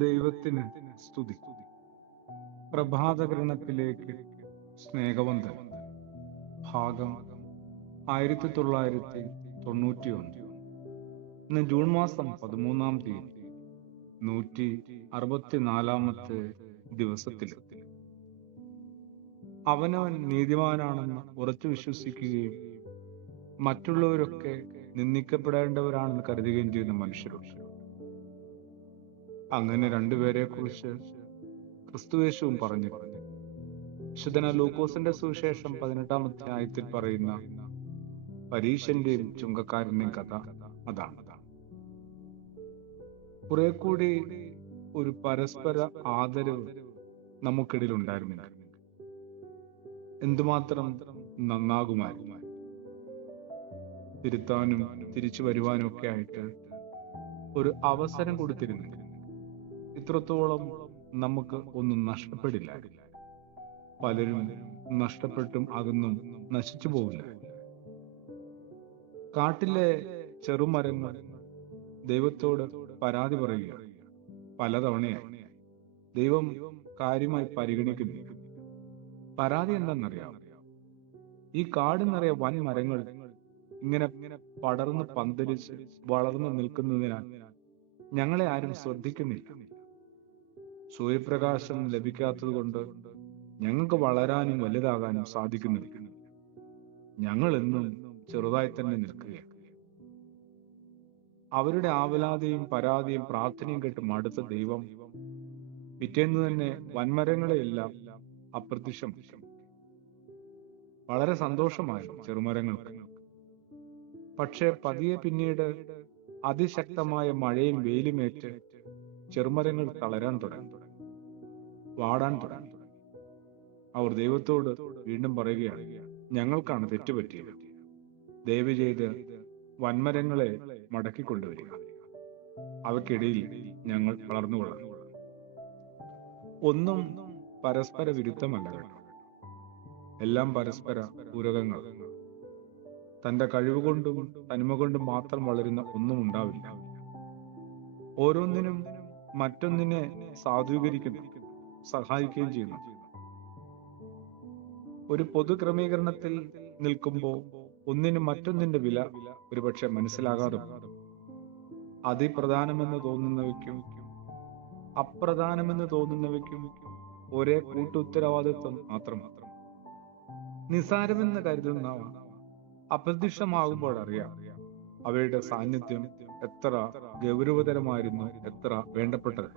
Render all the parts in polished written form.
ദൈവത്തിന് സ്തുതി. പ്രഭാതകിരണത്തിലേക്ക് സ്നേഹവന്ദനം. ഭാഗം 1991. ഇന്ന് ജൂൺ മാസം 13-ാം തീയതി, 164-ാമത്തെ ദിവസത്തിൽ അവനവൻ നീതിമാനാണെന്ന് ഉറച്ചു വിശ്വസിക്കുകയും മറ്റുള്ളവരൊക്കെ നിന്ദിക്കപ്പെടേണ്ടവരാണെന്ന് കരുതുകയും ചെയ്യുന്ന മനുഷ്യരുണ്ട്. അങ്ങനെ രണ്ടുപേരെ കുറിച്ച് ക്രിസ്തുയേശുവും പറഞ്ഞു. വിശുദ്ധനായ ലൂക്കോസിന്റെ സുവിശേഷം 18-ാം അധ്യായത്തിൽ പറയുന്ന പരീശന്റെയും ചുങ്കക്കാരന്റെയും കഥ അതാണ്. കുറെ കൂടി ഒരു പരസ്പര ആദരവ് നമുക്കിടയിൽ ഉണ്ടായിരുന്നില്ല, എന്തുമാത്രം നന്നാകുമായിരുന്നു. തിരുത്താനും തിരിച്ചു വരുവാനും ഒക്കെ ആയിട്ട് ഒരു അവസരം കൊടുത്തിരുന്നില്ല, ഇത്രത്തോളം നമുക്ക് ഒന്നും നഷ്ടപ്പെടില്ല. പലരും നഷ്ടപ്പെട്ടും അതൊന്നും നശിച്ചു പോകില്ല. കാട്ടിലെ ചെറുമരങ്ങൾ ദൈവത്തോട് പരാതി പറയുക പലതവണയായി. ദൈവം കാര്യമായി പരിഗണിക്കുന്നു. പരാതി എന്താണെന്നറിയാം? ഈ കാട് നിറയെ വൻ മരങ്ങൾ ഇങ്ങനെ പടർന്ന് പന്തലിച്ച് വളർന്നു നിൽക്കുന്നതിനാൽ ഞങ്ങളെ ആരും ശ്രദ്ധിക്കുന്നില്ല. സൂര്യപ്രകാശം ലഭിക്കാത്തത് കൊണ്ട് ഞങ്ങൾക്ക് വളരാനും വലുതാകാനും സാധിക്കുന്നില്ല. ഞങ്ങൾ എന്നും ചെറുതായി തന്നെ നിൽക്കുകയാണ്. അവരുടെ ആവലാതിയും പരാതിയും പ്രാർത്ഥനയും കേട്ട് മടുത്ത ദൈവം പിറ്റേന്ന് തന്നെ വൻമരങ്ങളെയെല്ലാം അപ്രത്യക്ഷമാക്കി. വളരെ സന്തോഷമായിരുന്നു ചെറുമരങ്ങൾക്ക്. പക്ഷെ പതിയെ പിന്നീട് അതിശക്തമായ മഴയും വെയിലുമേറ്റ് ചെറുമരങ്ങൾ തളരാൻ തുടങ്ങി, വാടാൻ തുടങ്ങി. അവർ ദൈവത്തോട് വീണ്ടും പറയുകയാണ്, ഞങ്ങൾക്കാണ് തെറ്റുപറ്റിയത്. ദയവ് ചെയ്ത് വൻമരങ്ങളെ മടക്കിക്കൊണ്ടുവരിക. അവയ്ക്കിടയിൽ ഞങ്ങൾ വളർന്നുകൊള്ളാം. ഒന്നും പരസ്പര വിരുദ്ധമല്ല കേട്ടോ, എല്ലാം പരസ്പര പൂരകങ്ങൾ. തന്റെ കഴിവുകൊണ്ടും തനിമ കൊണ്ടും മാത്രം വളരുന്ന ഒന്നും ഉണ്ടാവില്ല. ഓരോന്നിനും മറ്റൊന്നിനെ സാധൂകരിക്കുന്നു, സഹായിക്കുകയും ചെയ്യുന്നു. ഒരു പൊതു ക്രമീകരണത്തിൽ നിൽക്കുമ്പോൾ ഒന്നിന് മറ്റൊന്നിന്റെ വില ഒരുപക്ഷെ മനസ്സിലാകാതെ അതിപ്രധാനമെന്ന് തോന്നുന്നവയ്ക്കും അപ്രധാനമെന്ന് തോന്നുന്നവയ്ക്കും ഒരേ കൂട്ടുത്തരവാദിത്വം മാത്രം. നിസാരമെന്ന് കരുതുന്നവ അപ്രത്യക്ഷമാകുമ്പോൾ അറിയാം അവയുടെ സാന്നിധ്യം എത്ര ഗൗരവതരമായിരുന്നു, എത്ര വേണ്ടപ്പെട്ടത്.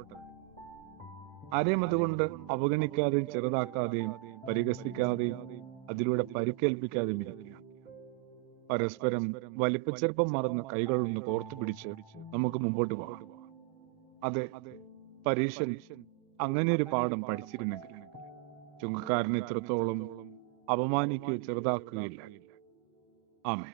ആരെയും അതുകൊണ്ട് അവഗണിക്കാതെയും ചെറുതാക്കാതെയും പരിഹസിക്കാതെയും അതിലൂടെ പരിക്കേൽപ്പിക്കാതെയും ഇരിക്കുക. പരസ്പരം വലിപ്പച്ചെറുപ്പം മറന്ന് കൈകളൊന്ന് കോർത്തു പിടിച്ച് നമുക്ക് മുമ്പോട്ട് പോകാം. അതെ, പരീശൻ അങ്ങനെ ഒരു പാഠം പഠിച്ചിരുന്നെങ്കിൽ ചുങ്കക്കാരനെ ഇത്രത്തോളം അപമാനിക്കുകയോ ചെറുതാക്കുകയില്ല. ആമേൻ.